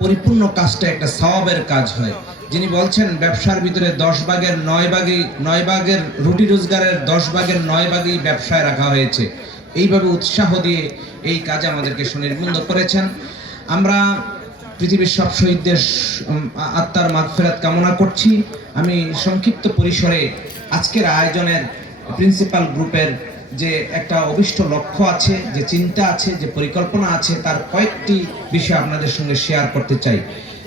পরিপূর্ণ কাজটা একটা সওয়াবের কাজ হয়। যিনি বলছেন ব্যবসার ভিতরে 10 ভাগের 9 ভাগের রুটি রোজগারের 10 ভাগের 9 ভাগই ব্যবসায় রাখা হয়েছে। এইভাবে উৎসাহ দিয়ে এই কাজে আমাদেরকে সুনির্বন্ধ করেছেন। আমরা পৃথিবীর সব শহীদদের আত্মার মাগফিরাত কামনা করছি। আমি সংক্ষিপ্ত পরিসরে আজকের আয়োজনের প্রিন্সিপাল গ্রুপের যে একটা অভিষ্ট লক্ষ্য আছে, যে চিন্তা আছে, যে পরিকল্পনা আছে, তার কয়েকটি বিষয় আপনাদের সঙ্গে শেয়ার করতে চাই।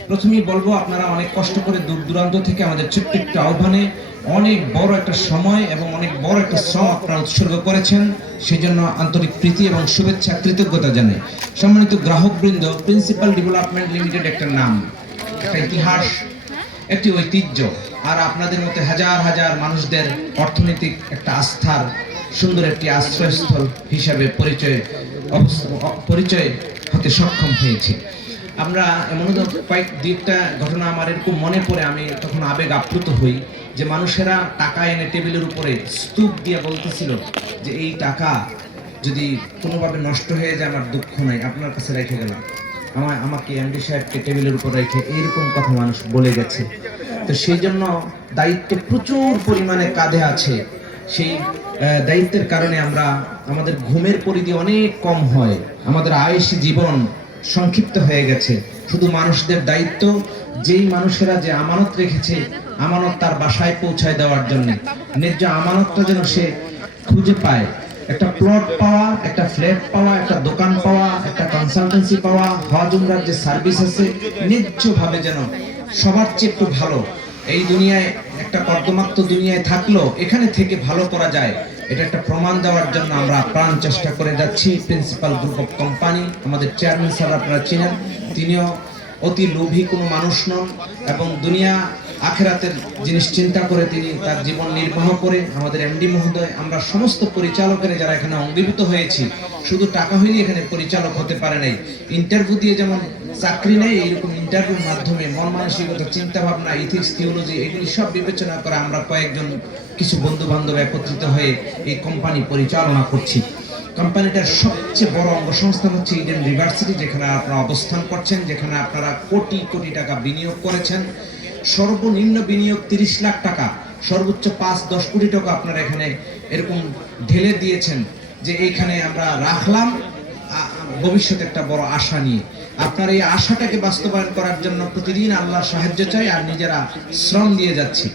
প্রথমেই বলবো, আপনারা অনেক কষ্ট করে দূর দূরান্ত থেকে আমাদের ছোট্ট একটু আহ্বানে অনেক বড় একটা সময় এবং অনেক বড় একটা শ্রম আপনারা উৎসর্গ করেছেন, সেজন্য আন্তরিক প্রীতি এবং শুভেচ্ছা কৃতজ্ঞতা জানাই। সম্মানিত গ্রাহকবৃন্দ, প্রিন্সিপাল ডেভেলপমেন্ট লিমিটেড একটা নাম, একটা ইতিহাস, একটি ঐতিহ্য, আর আপনাদের মতো হাজার হাজার মানুষদের অর্থনৈতিক একটা আস্থার সুন্দর একটি আশ্রয়স্থল হিসাবে পরিচয় হতে সক্ষম হয়েছে। আমরা এমন কয়েকটা ঘটনা আমার এরকম মনে পড়ে, আমি তখন আবেগ আপ্লুত হই যে মানুষেরা টাকা এনে টেবিলের উপরে স্তূপ দিয়ে বলতেছিল যে এই টাকা যদি কোনোভাবে নষ্ট হয়ে যায় আমার দুঃখ নাই, আপনার কাছে রেখে গেলাম, আমাকে এমডি সাহেবকে টেবিলের উপর রেখে, এইরকম কথা মানুষ বলে গেছে। তো সেই জন্য দায়িত্ব প্রচুর পরিমাণে কাঁধে আছে। সেই দায়িত্বের কারণে আমাদের ঘুমের পরিধি অনেক কম হয়, আমাদের আয়ুষী জীবন সংক্ষিপ্ত হয়ে গেছে। শুধু মানুষদের দায়িত্ব, যেই মানুষেরা যে আমানত রেখেছে, আমানত তার বাসায় পৌঁছায় দেওয়ার জন্য, ন্যায্য আমানতটা যেন সে খুঁজে পায়। একটা প্লট পাওয়া, একটা ফ্ল্যাট পাওয়া, একটা দোকান পাওয়া, একটা কনসালটেন্সি পাওয়া, হজ উমরার যে সার্ভিস আছে, ন্যায্যভাবে যেন সবার চেয়ে একটু ভালো, এই দুনিয়ায় একটা কর্দমাক্ত দুনিয়ায় থাকলেও এখানে থেকে ভালো করা যায়, এটা একটা প্রমাণ দেওয়ার জন্য আমরা প্রাণ চেষ্টা করে যাচ্ছি। প্রিন্সিপাল গ্রুপ অফ কোম্পানি, আমাদের চেয়ারম্যান স্যার আপনারা চিনেন, তিনিও অতি লোভী কোনো মানুষ নন এবং দুনিয়া আখেরাতের জিনিস চিন্তা করে তিনি তার জীবন নির্বাহ করে। আমাদের এমডি মহোদয়, আমরা সমস্ত পরিচালকেরা যারা এখানে অঙ্গীভূত হয়েছি, শুধু টাকা হইলে এখানে পরিচালক হতে পারে নাই। ইন্টারভিউ দিয়ে যেমন চাকরি নেই, এইরকম ইন্টারভিউর মাধ্যমে মন মানসিকতা, চিন্তা ভাবনা, ইথিক্স, থিওলজি, এগুলি সব বিবেচনা করে আমরা কয়েকজন কিছু বন্ধু বান্ধব একত্রিত হয়ে এই কোম্পানি পরিচালনা করছি। কোম্পানিটার সবচেয়ে বড় অঙ্গসংস্থান হচ্ছে ইডেন ইউনিভার্সিটি, যেখানে আপনারা অবস্থান করছেন, যেখানে আপনারা কোটি কোটি টাকা বিনিয়োগ করেছেন। সর্বনিম্ন বিনিয়োগ 30 লাখ টাকা, সর্বোচ্চ 5-10 কোটি টাকা আপনারা এখানে এরকম ঢেলে দিয়েছেন, যে এইখানে আমরা রাখলাম ভবিষ্যতে একটা বড় আশা নিয়ে। আপনার এই আশাটাকে বাস্তবায়ন করার জন্য প্রতিদিন আল্লাহর সাহায্য চাই আর নিজেরা শ্রম দিয়ে যাচ্ছি।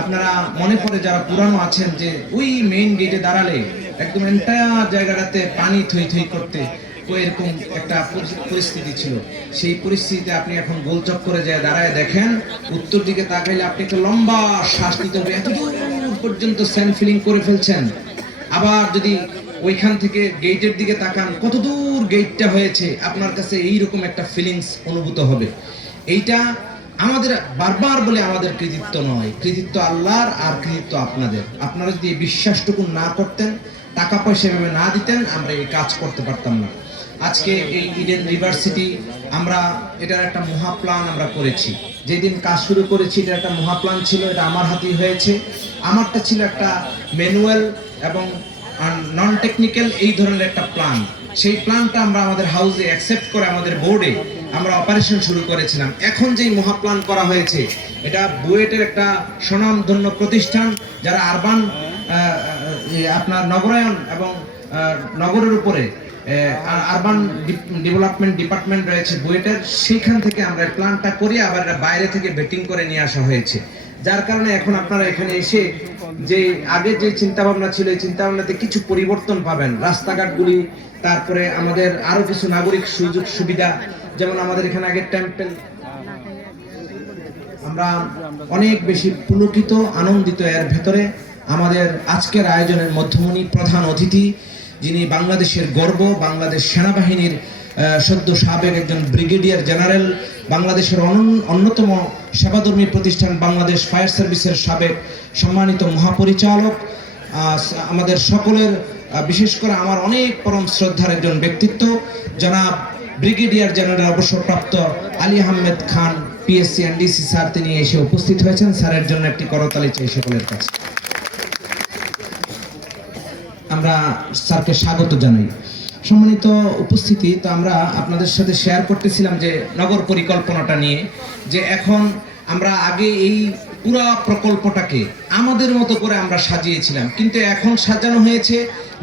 আপনারা মনে পড়ে যারা পুরানো আছেন, যে ওই মেইন গেটে দাঁড়ালে একদম এন্টায়ার জায়গাটাতে পানি থই থই করতে এরকম একটা পরিস্থিতি ছিল। সেই পরিস্থিতিতে আপনি এখন গোলচক করে যায় দাঁড়ায় দেখেন, উত্তর দিকে তাকাইলে আপনি একটা লম্বা শ্বাস নিতে হবে, এত দূর পর্যন্ত সেন্স ফিলিং করে ফেলছেন। আবার যদি ওইখান থেকে গেটের দিকে তাকান, কত দূর গেটটা হয়েছে, আপনার কাছে এইরকম একটা ফিলিংস অনুভূত হবে। এইটা আমাদের বারবার বলে আমাদের কৃতিত্ব নয়, কৃতিত্ব আল্লাহর আর কৃতিত্ব আপনাদের। আপনারা যদি এই বিশ্বাসটুকু না করতেন, টাকা পয়সা এভাবে না দিতেন, আমরা এই কাজ করতে পারতাম না। আজকে এই ইডেন ইউনিভার্সিটি, আমরা এটার একটা মহাপ্লান আমরা করেছি। যেদিন কাজ শুরু করেছি এটা একটা মহাপ্লান ছিল, এটা আমার হাতেই হয়েছে। আমারটা ছিল একটা ম্যানুয়াল এবং নন টেকনিক্যাল এই ধরনের একটা প্ল্যান। সেই প্ল্যানটা আমরা আমাদের হাউসে অ্যাকসেপ্ট করে আমাদের বোর্ডে আমরা অপারেশন শুরু করেছিলাম। এখন যেই মহাপ্লান করা হয়েছে, এটা বুয়েটের একটা স্বনামধন্য প্রতিষ্ঠান, যারা আরবান আপনার নগরায়ন এবং নগরের উপরে আরবান ডেভেলপমেন্ট ডিপার্টমেন্ট রয়েছে বুয়েটের, সেইখান থেকে আমরা প্ল্যানটা করি, আবার এটা বাইরে থেকে বেটিং করে নিয়ে আসা হয়েছে। যার কারণে এখন আপনারা এখানে এসে যে আগে যে চিন্তা ভাবনা ছিল, এই চিন্তা ভাবনাতে কিছু পরিবর্তন পাবেন। রাস্তাঘাটগুলি, তারপরে আমাদের আরো কিছু নাগরিক সুযোগ সুবিধা, যেমন আমাদের এখানে আগে টেম্পল, আমরা অনেক বেশি পুলকিত, আনন্দিত। এর ভেতরে আমাদের আজকের আয়োজনের মধ্যমণি প্রধান অতিথি, যিনি বাংলাদেশের গর্ব, বাংলাদেশ সেনাবাহিনীর সদ্য সাবেক একজন ব্রিগেডিয়ার জেনারেল, বাংলাদেশের অন্যতম সেবাধর্মী প্রতিষ্ঠান বাংলাদেশ ফায়ার সার্ভিসের সাবেক সম্মানিত মহাপরিচালক, আমাদের সকলের, বিশেষ করে আমার অনেক পরম শ্রদ্ধার একজন ব্যক্তিত্ব, জনাব ব্রিগেডিয়ার জেনারেল অবসরপ্রাপ্ত Ali Ahmed Khan PSC NDC sir, তিনি এসে উপস্থিত হয়েছেন। স্যারের জন্য একটি করতালি চাই সকলের কাছে। আমরা স্যারকে স্বাগত জানাই। সম্মানিত উপস্থিতি, তো আমরা আপনাদের সাথে শেয়ার করতেছিলাম যে নগর পরিকল্পনাটা নিয়ে, যে এখন আমরা আগে এই পুরো প্রকল্পটাকে আমাদের মতো করে আমরা সাজিয়েছিলাম, কিন্তু এখন সাজানো হয়েছে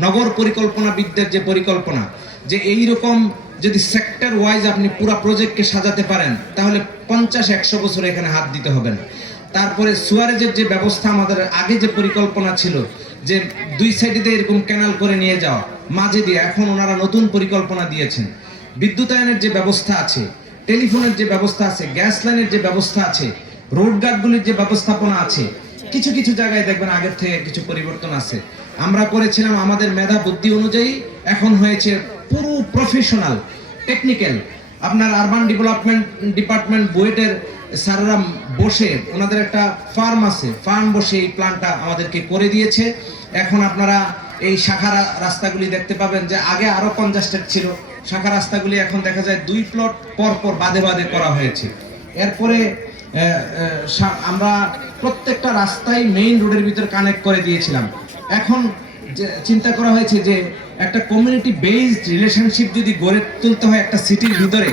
নগর পরিকল্পনাবিদদের যে পরিকল্পনা, যে এই রকম যদি সেক্টর ওয়াইজ আপনি পুরো প্রজেক্টকে সাজাতে পারেন তাহলে 50-100 বছর এখানে হাত দিতে হবে না। তারপরে সুয়ারেজের যে ব্যবস্থা, আমাদের আগে যে পরিকল্পনা ছিল যে দুই সাইডে এরকম ক্যানাল করে নিয়ে যাওয়া মাঝে দিয়ে, এখন ওনারা নতুন পরিকল্পনা দিয়েছেন। বিদ্যুতায়নের যে ব্যবস্থা আছে, টেলিফোনের যে ব্যবস্থা আছে, গ্যাস লাইনের যে ব্যবস্থা আছে, রোড গার্ডগুলির যে ব্যবস্থাপনা আছে, কিছু কিছু জায়গায় দেখবেন আগের থেকে কিছু পরিবর্তন আছে। আমরা করেছিলাম আমাদের মেধা বুদ্ধি অনুযায়ী, এখন হয়েছে পুরো প্রফেশনাল টেকনিক্যাল। আপনার আরবান ডেভেলপমেন্ট ডিপার্টমেন্ট বুয়েটের স্যাররা বসে, ওনাদের একটা ফার্ম আছে, ফার্ম বসে এই প্ল্যানটা আমাদেরকে করে দিয়েছে। এখন আপনারা এই শাখা রাস্তাগুলি দেখতে পাবেন, যে আগে আরো কনজাস্টেড ছিল শাখা রাস্তাগুলি, এখন দেখা যায় 2 প্লট পর পর বাদে বাদে করা হয়েছে। এরপরে আমরা প্রত্যেকটা রাস্তায় মেইন রোডের ভিতর কানেক্ট করে দিয়েছিলাম। এখন চিন্তা করা হয়েছে যে একটা কমিউনিটি বেসড রিলেশনশিপ যদি গড়ে তুলতে হয় একটা সিটির ভিতরে,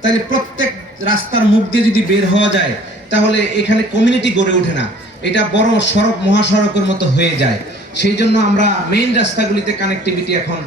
তাহলে প্রত্যেক রাস্তার মুখ দিয়ে যদি বের হওয়া যায় তাহলে এখানে কমিউনিটি গড়ে ওঠে না, এটা বড় সড়ক মহাসড়কের মতো হয়ে যায়। সেই জন্য আমরা মেইন রাস্তাগুলিতে কানেক্টিভিটি এখন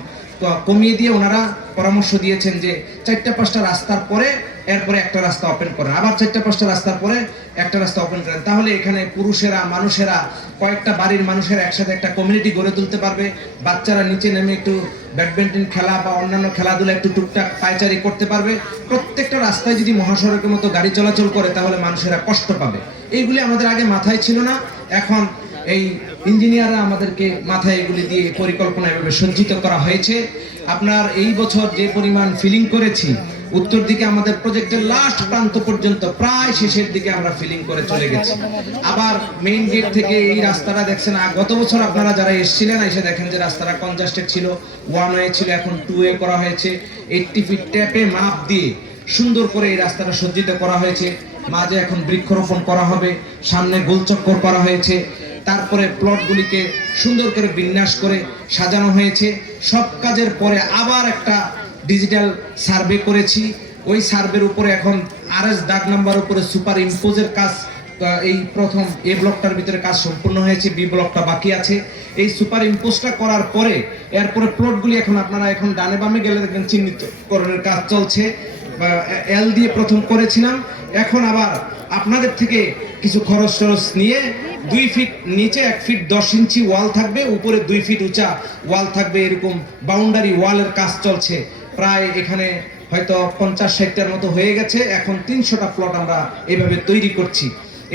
কমিয়ে দিয়ে ওনারা পরামর্শ দিয়েছেন যে 4-5টা রাস্তার পরে এরপরে একটা রাস্তা ওপেন করেন, আবার 4-5টা রাস্তার পরে একটা রাস্তা ওপেন করেন, তাহলে এখানে পুরুষেরা মানুষেরা কয়েকটা বাড়ির মানুষেরা একসাথে একটা কমিউনিটি গড়ে তুলতে পারবে। বাচ্চারা নিচে নেমে একটু ব্যাডমিন্টন খেলা বা অন্যান্য খেলাধুলা একটু টুকটাক পায়চারি করতে পারবে। প্রত্যেকটা রাস্তায় যদি মহাসড়কের মতো গাড়ি চলাচল করে তাহলে মানুষেরা কষ্ট পাবে। এইগুলি আমাদের আগে মাথায় ছিল না, এখন এই ইঞ্জিনিয়াররা আমাদেরকে মাথায় এগুলি দিয়ে পরিকল্পনা এভাবে সজ্জিত করা হয়েছে। আপনার এই বছর যে পরিমাণ ফিলিং করেছি, উত্তর দিকে আমাদের প্রজেক্টের লাস্ট প্রান্ত পর্যন্ত প্রায় শেষের দিকে আমরা ফিলিং করে চলে গেছি। আবার মেইন গেট থেকে এই রাস্তাটা দেখছেন, গত বছর আপনারা যারা এসেছিলেন এসে দেখেন যে রাস্তাটা কনজাস্টেড ছিল, 1 ওয়ে ছিল, এখন 2 ওয়ে করা হয়েছে। 80 ফিট ট্যাপে মাপ দিয়ে সুন্দর করে এই রাস্তাটা সজ্জিত করা হয়েছে। মাঝে এখন বৃক্ষরোপণ করা হবে, সামনে গোলচক্কর করা হয়েছে, তারপরে প্লটগুলিকে সুন্দর করে বিন্যাস করে সাজানো হয়েছে। সব কাজের পরে আবার একটা ডিজিটাল সার্ভে করেছি, ওই সার্ভের উপরে এখন আরএস দাগ নাম্বার উপরে সুপার ইম্পোজের কাজ, এই প্রথম এ ব্লকটার ভিতরে কাজ সম্পূর্ণ হয়েছে, বি ব্লকটা বাকি আছে। এই সুপার ইম্পোজটা করার পরে এরপরে প্লটগুলি এখন আপনারা এখন ডানে বামে গেলে দেখবেন চিহ্নিতকরণের কাজ চলছে। এল দিয়ে প্রথম করেছিলাম, এখন আবার আপনাদের থেকে কিছু খরচ টরচ নিয়ে 2 ফিট নিচে 1 ফিট 10 ইঞ্চি ওয়াল থাকবে, উপরে 2 ফিট উঁচা ওয়াল থাকবে, এরকম বাউন্ডারি ওয়ালের কাজ চলছে। প্রায় এখানে হয়তো 50-60টার মতো হয়ে গেছে। এখন 300টা প্লট আমরা এইভাবে তৈরি করছি।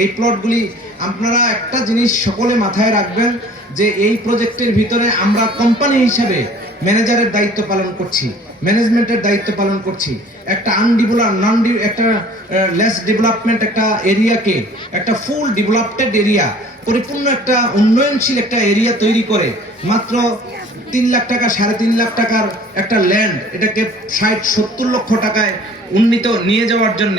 এই প্লটগুলি আপনারা একটা জিনিস সকলে মাথায় রাখবেন, যে এই প্রজেক্টের ভিতরে আমরা কোম্পানি হিসাবে ম্যানেজারের দায়িত্ব পালন করছি, ম্যানেজমেন্টের দায়িত্ব পালন করছি। একটা একটা লেস ডেভেলপমেন্ট একটা এরিয়াকে একটা ফুল ডেভেলপড এরিয়া, পরিপূর্ণ একটা উন্নয়নশীল একটা এরিয়া তৈরি করে মাত্র 3 লাখ টাকা 3.5 লাখ টাকার একটা ল্যান্ড, এটাকে 60-70 লক্ষ টাকায় উন্নীত নিয়ে যাওয়ার জন্য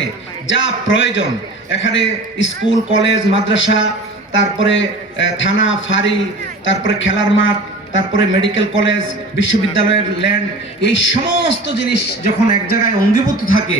যা প্রয়োজন, এখানে স্কুল কলেজ মাদ্রাসা, তারপরে থানা ফাঁড়ি, তারপরে খেলার মাঠ, তারপরে মেডিকেল কলেজ, বিশ্ববিদ্যালয়ের ল্যান্ড, এই সমস্ত জিনিস যখন এক জায়গায় অঙ্গীভূত থাকে,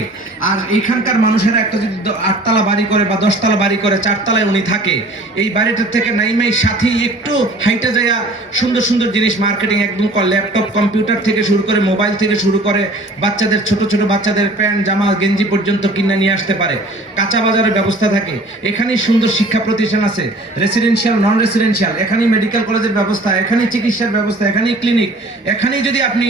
আর এইখানকার মানুষেরা একটা যদি 8 তলা বাড়ি করে বা 10 তলা বাড়ি করে, 4 তলায় উনি থাকে, এই বাড়িটার থেকে নাইমেই সাথে একটু হাইটে যায় সুন্দর সুন্দর জিনিস মার্কেটিং একদম ল্যাপটপ কম্পিউটার থেকে শুরু করে মোবাইল থেকে শুরু করে বাচ্চাদের ছোট ছোট বাচ্চাদের প্যান্ট জামা গেঞ্জি পর্যন্ত কিনে নিয়ে আসতে পারে। কাঁচা বাজারের ব্যবস্থা থাকে, এখানেই সুন্দর শিক্ষা প্রতিষ্ঠান আছে, রেসিডেন্সিয়াল নন রেসিডেন্সিয়াল, এখানেই মেডিকেল কলেজের ব্যবস্থা, এখানেই চিকিৎসা ব্যবস্থা, এখানেই ক্লিনিক, এখানেই যদি আপনি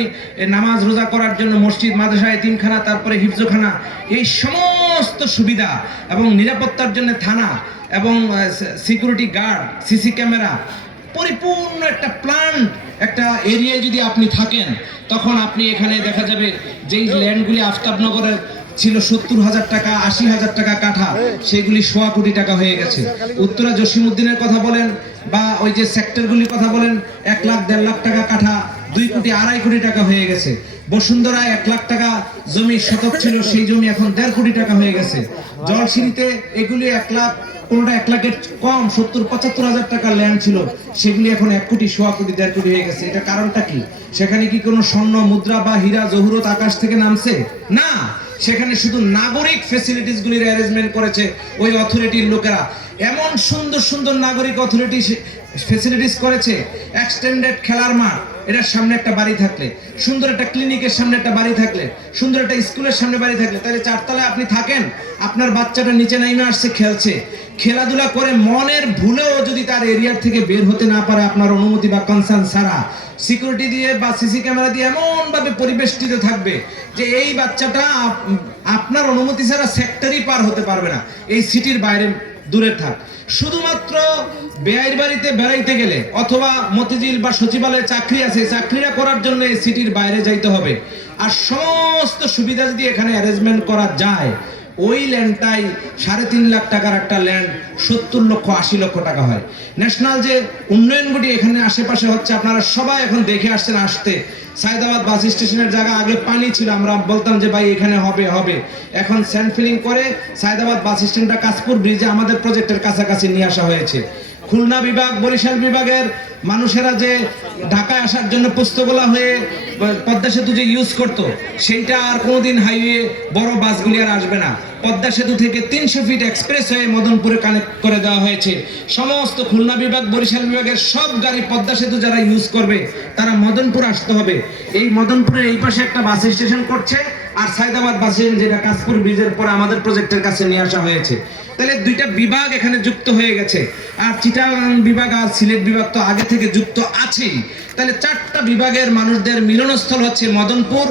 নামাজ রোজা করার জন্য মসজিদ মাদ্রাসা এতিমখানা, তারপরে হিফজখানা, এই সমস্ত সুবিধা এবং নিরাপত্তার জন্য থানা এবং সিকিউরিটি গার্ড, সিসি ক্যামেরা, পরিপূর্ণ একটা প্ল্যান্ট একটা এরিয়ায় যদি আপনি থাকেন, তখন আপনি এখানে দেখা যাবে যেই ল্যান্ডগুলি আফতাবনগরের ছিল 70,000 টাকা 80,000 টাকা কাঠা, সেগুলি 1.25 কোটি টাকা হয়ে গেছে। উত্তরা জসিমউদ্দিনের কথা বলেন বা ওই যে সেক্টরগুলির কথা বলেন, 1 লাখ 1.5 লাখ টাকা কাঠা 2 কোটি 2.5 কোটি টাকা হয়ে গেছে। বসুন্ধরায় 1 লাখ টাকা জমি শতক ছিল, সেই জমি এখন 1.5 কোটি টাকা হয়ে গেছে। জলসিঁড়িতে এগুলি 1 লাখ কোনটা 1 লাখের কম 70-75 হাজার টাকার ল্যান্ড ছিল, সেগুলি এখন 1 কোটি, 1.25 কোটি, 1.5 কোটি হয়ে গেছে। এটা কারণটা কি? সেখানে কি কোনো স্বর্ণ মুদ্রা বা হীরা জহুরত আকাশ থেকে নামছে? না, সেখানে শুধু নাগরিক ফ্যাসিলিটিস গুলির অ্যারেঞ্জমেন্ট করেছে ওই অথরিটির লোকেরা। এমন সুন্দর সুন্দর নাগরিক অথরিটি ফ্যাসিলিটিস করেছে, এক্সটেন্ডেড খেলার মাঠ, এটার সামনে একটা বাড়ি থাকলে, সুন্দর একটা ক্লিনিকের সামনে একটা বাড়ি থাকলে, সুন্দর একটা স্কুলের সামনে বাড়ি থাকলে, তাহলে 4 তলায় আপনি থাকেন, আপনার বাচ্চাটা নিচে নেমে আসছে, খেলছে, খেলাধুলা করে মনের ভুলেও যদি তার এরিয়া থেকে বের হতে না পারে আপনার অনুমতি বা কনসার্ন ছাড়া, সিকিউরিটি দিয়ে বা সিসি ক্যামেরা দিয়ে এমন ভাবে পরিবেষ্টিত থাকবে যে এই বাচ্চাটা আপনার অনুমতি ছাড়া সেক্টরই পার হতে পারবে না, এই সিটির বাইরে দূরে থাক। শুধুমাত্র বেআইর বাড়িতে বেড়াইতে গেলে অথবা মতিঝিল বা সচিবালয়ে চাকরি আছে, চাকরিটা করার জন্য এই সিটির বাইরে যাইতে হবে। আর সমস্ত সুবিধা যদি এখানে অ্যারেঞ্জমেন্ট করা যায়, ওই ল্যান্ডটাই 3.5 লাখ টাকার একটা ল্যান্ড 70 লক্ষ 80 লক্ষ টাকা হয়। ন্যাশনাল যে উন্নয়নগুলি এখানে আশেপাশে হচ্ছে, আপনারা সবাই এখন দেখে আসছেন। আসতে সায়দাবাদ বাস স্টেশনের জায়গা আগে পানি ছিল, আমরা বলতাম যে ভাই এখানে হবে হবে, এখন স্যান্ড ফিলিং করে সায়দাবাদ বাস স্ট্যান্ডটা কাশপুর ব্রিজে আমাদের প্রজেক্টের কাছাকাছি নিয়ে আসা হয়েছে। খুলনা বিভাগ, বরিশাল বিভাগের মানুষেরা যে ঢাকায় আসার জন্য পোস্তগোলা হয়ে পদ্মা সেতু যে ইউজ করত, সেইটা আর কোনোদিন হাইওয়ে বড় বাসগুলি আর আসবে না। পদ্মা সেতু থেকে 300 ফিট এক্সপ্রেস হয়ে মদনপুরে কানেক্ট করে দেওয়া হয়েছে। সমস্ত খুলনা বিভাগ, বরিশাল বিভাগের সব গাড়ি পদ্মা সেতু যারা ইউজ করবে তারা মদনপুর আসতে হবে। এই মদনপুরের এই পাশে একটা বাস স্টেশন করছে, আর সায়দাবাদ বাস স্টেশন যেটা কাশপুর ব্রিজের পরে আমাদের প্রজেক্টের কাছে নিয়ে আসা হয়েছে। তাহলে 2টা বিভাগ এখানে যুক্ত হয়ে গেছে। আর চিটাগাং বিভাগ আর সিলেট বিভাগ তো আগে থেকে যুক্ত আছেই। তাহলে 4টা বিভাগের মানুষদের মিলনস্থল হচ্ছে মদনপুর।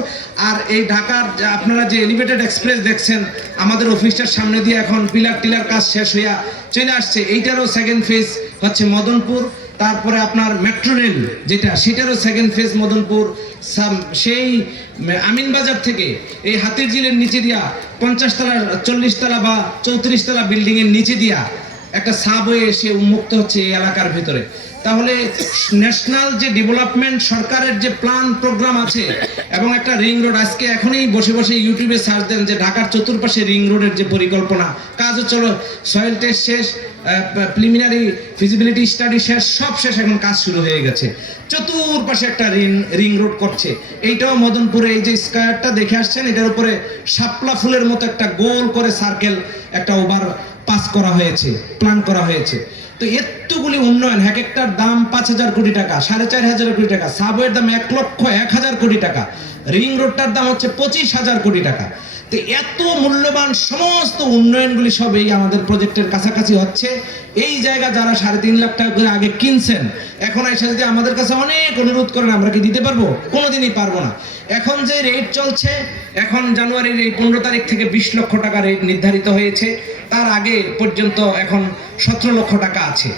আর এই ঢাকার আপনারা যে এলিভেটেড এক্সপ্রেস দেখছেন আমাদের অফিসটার সামনে দিয়ে এখন পিলার টিলার কাজ শেষ হইয়া চলে আসছে, এইটারও সেকেন্ড ফেজ হচ্ছে মদনপুর। তারপরে আপনার মেট্রো রেল যেটা, সেটারও সেকেন্ড ফেজ মদনপুর। সেই আমিনবাজার থেকে এই হাতিরঝিলের নিচে দিয়া 50 তলা 40 তলা বা 34 তলা বিল্ডিং এর নিচে দিয়া একটা সাবওয়ে এসে উন্মুক্ত হচ্ছে এই এলাকার ভিতরে। তাহলে ন্যাশনাল যে ডেভেলপমেন্ট সরকারের যে প্ল্যান প্রোগ্রাম আছে, এবং একটা রিং রোড, আজকে এখনই বসে বসে ইউটিউবে সার্চ দেন যে ঢাকার চতুর্পাশে রিং রোডের যে পরিকল্পনা, কাজও চলো, সয়েল টেস্ট শেষ, প্রিলিমিনারি ফিজিবিলিটি স্টাডি শেষ, সব শেষ, এখন কাজ শুরু হয়ে গেছে। চতুর্পাশে একটা রিং রোড করছে। এইটাও মদনপুরে এই যে স্কয়ারটা দেখে আসছেন, এটার উপরে শাপলা ফুলের মতো একটা গোল করে সার্কেল একটা ওভার পাস করা হয়েছে, প্ল্যান করা হয়েছে। তো এতগুলি উন্নয়ন, এক একটার দাম 5,000 কোটি টাকা, 4,500 কোটি টাকা, সাবওয়ের দাম 1,01,000 কোটি টাকা, রিং রোডটার দাম হচ্ছে 25,000 কোটি টাকা। তো এত মূল্যবান সমস্ত উন্নয়নগুলি সব এই আমাদের প্রজেক্টের কাছাকাছি হচ্ছে। এই জায়গা যারা 3.5 লাখ টাকা করে আগে কিনছেন, এখন এসে যদি আমাদের কাছে অনেক অনুরোধ করেন, আমরা কি দিতে পারবো? কোনোদিনই পারবো না। এখন যে রেট চলছে, এখন জানুয়ারির এই 15 তারিখ থেকে 20 লক্ষ টাকা রেট নির্ধারিত হয়েছে, তার আগে পর্যন্ত এখন 17 লক্ষ টাকা আছে।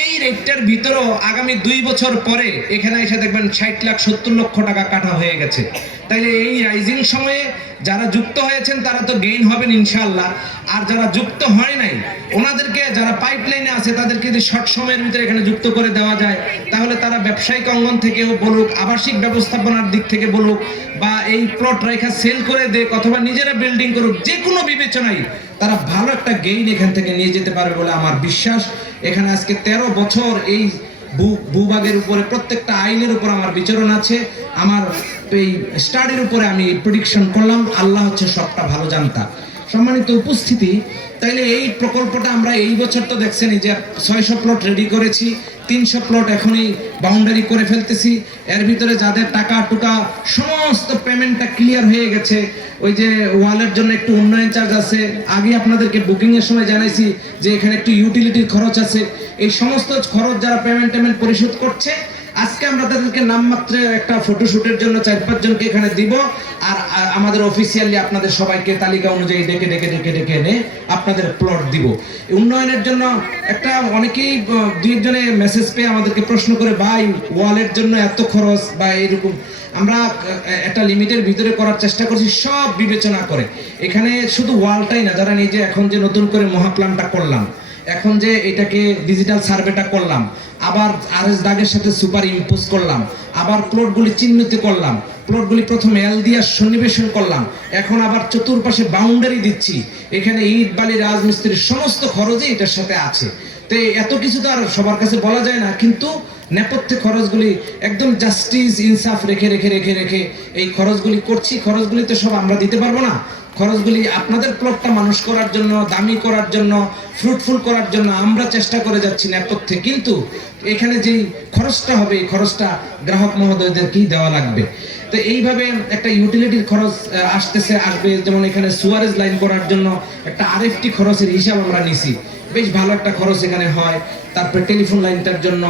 এই রেটটার ভিতরেও আগামী 2 বছর পরে এখানে এসে দেখবেন 60 লাখ 70 লক্ষ টাকা কাটা হয়ে গেছে। তাইলে এই রাইজিং সময়ে যারা যুক্ত হয়েছেন তারা তো গেইন হবেন ইনশাআল্লাহ। আর যারা যুক্ত হয় নাই, ওনাদেরকে, যারা পাইপলাইনে আছে তাদেরকে যদি শর্ট সময়ের ভিতরে এখানে যুক্ত করে দেওয়া যায়, তাহলে তারা ব্যবসায়িক অঙ্গন থেকেও বলুক, আবাসিক ব্যবস্থাপনার দিক থেকে বলুক, বা এই প্লট রেখা সেল করে দেখ, অথবা নিজেরা বিল্ডিং করুক, যে কোনো বিবেচনায় তারা ভালো একটা গেইন এখান থেকে নিয়ে যেতে পারবে বলে আমার বিশ্বাস। এখানে আজকে 13 বছর এই ভূভাগের উপরে, প্রত্যেকটা আইনের উপর আমার বিচরণ আছে, আমার এই স্টাডির উপরে আমি প্রেডিকশন করলাম। আল্লাহ হচ্ছে সবটা ভালো জানতা। সম্মানিত উপস্থিতি, তাইলে এই প্রকল্পটা আমরা এই বছর তো দেখছেনই যে 600 প্লট রেডি করেছি, 300 প্লট এখনই বাউন্ডারি করে ফেলতেছি। এর ভিতরে যাদের টাকা টুকা সমস্ত পেমেন্টটা ক্লিয়ার হয়ে গেছে, ওই যে ওয়ালের জন্য একটু উন্নয়ন চার্জ আছে, আগে আপনাদেরকে বুকিং এর সময় জানাইছি যে এখানে একটু ইউটিলিটির খরচ আছে। এই সমস্ত খরচ যারা পেমেন্ট পরিশোধ করছে, আজকে আমরা তাদেরকে নামমাত্র একটা ফটোশুটের জন্য 4-5 জনকে এখানে দিব। আর আমাদের অফিসিয়ালি আপনাদের সবাইকে তালিকা অনুযায়ী ডেকে এনে আপনাদের প্লট দিব। উন্নয়নের জন্য একটা অনেকেই 2 জনে মেসেজ পেয়ে আমাদেরকে প্রশ্ন করে, ভাই ওয়ালের জন্য এত খরচ বা এরকম। আমরা একটা লিমিটের ভিতরে করার চেষ্টা করছি, সব বিবেচনা করে। এখানে শুধু ওয়ালটাই না, যারা নিজে এখন যে নতুন করে মহাপ্ল্যানটা করলাম, এখন যে এটাকে ডিজিটাল সার্ভেটা করলাম, আবার আরএস দাগের সাথে সুপার ইম্পোজ করলাম, আবার প্লটগুলি চিহ্নিত করলাম, প্লটগুলি প্রথমে এল দিয়া সন্নিবেশন করলাম, এখন আবার চতুর্পাশে বাউন্ডারি দিচ্ছি, এখানে ইট বালি রাজমিস্ত্রির সমস্ত খরচই এটার সাথে আছে। তো এত কিছু তো আর সবার কাছে বলা যায় না, কিন্তু নেপথ্যে খরচগুলি একদম জাস্টিস ইনসাফ রেখে রেখে রেখে রেখে এই খরচগুলি করছি। খরচগুলি তো সব আমরা দিতে পারবো না, খরচগুলি আপনাদের প্লটটা মানুষ করার জন্য, দামি করার জন্য, ফ্রুটফুল করার জন্য আমরা চেষ্টা করে যাচ্ছি নেপথ্যে। কিন্তু এখানে যেই খরচটা হবে এই খরচটা গ্রাহক মহোদয়দেরকেই দেওয়া লাগবে। তো এইভাবে একটা ইউটিলিটির খরচ আসবে। যেমন এখানে সুয়ারেজ লাইন করার জন্য একটা আরএফটি খরচের হিসাব আমরা নিছি, বেশ ভালো একটা খরচ এখানে হয়। তারপরে টেলিফোন লাইনটার জন্য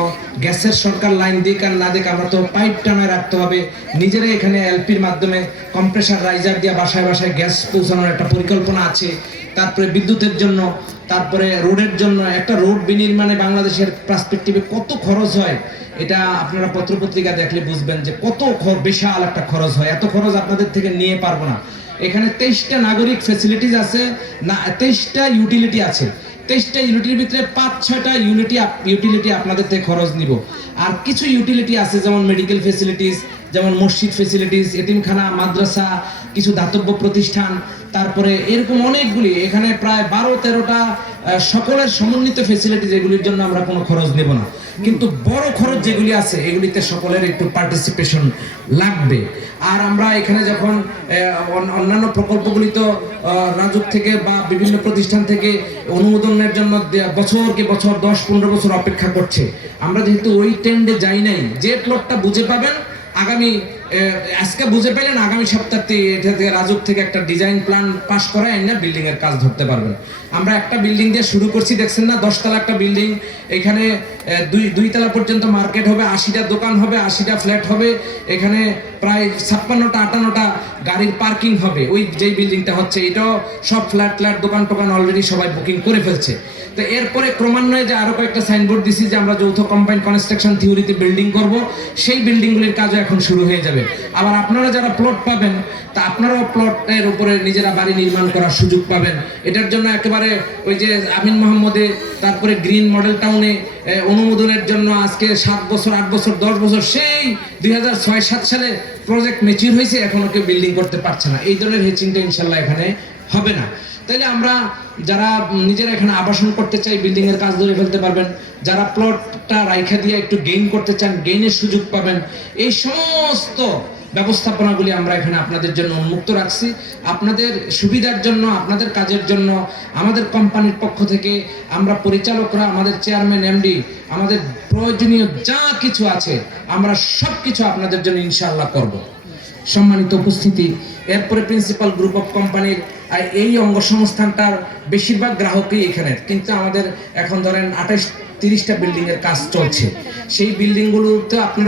গ্যাসের সরকার লাইন দিক আর না দিক আমরা তো পাইপ টানায় রাখতে হবে। নিজেরাই এখানে এলপির মাধ্যমে কম্প্রেসার রাইজার দিয়ে বাসায় বাসায় গ্যাস পৌঁছানোর একটা পরিকল্পনা আছে। তারপরে বিদ্যুতের জন্য, তারপরে রোডের জন্য, একটা রোড বিনির্মাণে বাংলাদেশের পার্সপেক্টিভে কত খরচ হয় এটা আপনারা পত্রপত্রিকা দেখলে বুঝবেন যে কত বিশাল একটা খরচ হয়। এত খরচ আপনাদের থেকে নিয়ে পারবো না। এখানে 23টা নাগরিক ফ্যাসিলিটিস আছে, না 23টা ইউটিলিটি আছে। 23টা ইউনিটির ভিতরে 5-6টা ইউটিলিটি আপনাদের থেকে খরচ নিব। আর কিছু ইউটিলিটি আছে যেমন মেডিকেল ফেসিলিটিস, যেমন মসজিদ ফেসিলিটিস, এতিমখানা, মাদ্রাসা, কিছু দাতব্য প্রতিষ্ঠান, তারপরে এরকম অনেকগুলি, এখানে প্রায় 12-13টা সকলের সমন্বিত ফেসিলিটিস, এগুলির জন্য আমরা কোনো খরচ নেব না। কিন্তু বড় খরচ যেগুলি আছে এগুলিতে সকলের একটু পার্টিসিপেশন লাগবে। আর আমরা এখানে যখন অন্যান্য প্রকল্পগুলি তো রাজুক থেকে বা বিভিন্ন প্রতিষ্ঠান থেকে অনুমোদনের জন্য বছরকে বছর 10-15 বছর অপেক্ষা করছে। আমরা যেহেতু ওই ট্রেন্ডে যাই নাই, যে প্লটটা বুঝে পাবেন আগামী আজকে বুঝে পেলেন, আগামী সপ্তাহে এটাতে রাজুক থেকে একটা ডিজাইন প্ল্যান পাস করায় না বিল্ডিং এর কাজ ধরতে পারবেন। আমরা একটা বিল্ডিং দিয়ে শুরু করছি, দেখছেন না, 10 তলা একটা বিল্ডিং, এখানে দুই তলা পর্যন্ত মার্কেট হবে, 80টা দোকান হবে, 80টা ফ্ল্যাট হবে, এখানে প্রায় 56-58টা গাড়ির পার্কিং হবে। ওই যেই বিল্ডিংটা হচ্ছে এটাও সব ফ্ল্যাট দোকান টোকান অলরেডি সবাই বুকিং করে ফেলছে। তো এরপরে ক্রমান্বয়ে যে আরো কয়েকটা সাইনবোর্ড দিছি যে আমরা যৌথ কম্বাইন্ড কনস্ট্রাকশন থিওরিতে বিল্ডিং করব, সেই বিল্ডিংগুলির কাজও এখন শুরু হয়ে যাবে। আবার আপনারা যারা প্লট পাবেন তা আপনারাও প্লটের উপরে নিজেরা বাড়ি নির্মাণ করার সুযোগ পাবেন। এটার জন্য একেবারে ওই যে আমিন মোহাম্মদে, তারপরে গ্রিন মডেল টাউনে অনুমোদনের জন্য আজকে 7 বছর 8 বছর 10 বছর, সেই 2006-7 সালে প্রজেক্ট ম্যাচিউর হয়েছে, এখনো কেউ বিল্ডিং করতে পারছে না। এই ধরনের হেচিংটা ইনশাল্লাহ এখানে হবে না। তাইলে আমরা যারা নিজেরা এখানে আবাসন করতে চাই বিল্ডিং এর কাজ ধরে ফেলতে পারবেন, যারা প্লটটা রাইখা দিয়ে একটু গেইন করতে চান গেইনের সুযোগ পাবেন। এই সমস্ত ব্যবস্থাপনাগুলি আমরা এখানে আপনাদের জন্য উন্মুক্ত রাখছি। আপনাদের সুবিধার জন্য, আপনাদের কাজের জন্য আমাদের কোম্পানির পক্ষ থেকে আমরা পরিচালকরা, আমাদের চেয়ারম্যান, এমডি, আমাদের প্রয়োজনীয় যা কিছু আছে আমরা সব কিছু আপনাদের জন্য ইনশাআল্লাহ করব। সম্মানিত উপস্থিতি, এরপরে প্রিন্সিপাল গ্রুপ অফ কোম্পানির এই অঙ্গ সংস্থানটার বেশিরভাগ গ্রাহকই এখানের, কিন্তু আমাদের এখন ধরেন 28-30টা বিল্ডিং এর কাজ চলছে। সেই বিল্ডিংগুলোতে আপনারা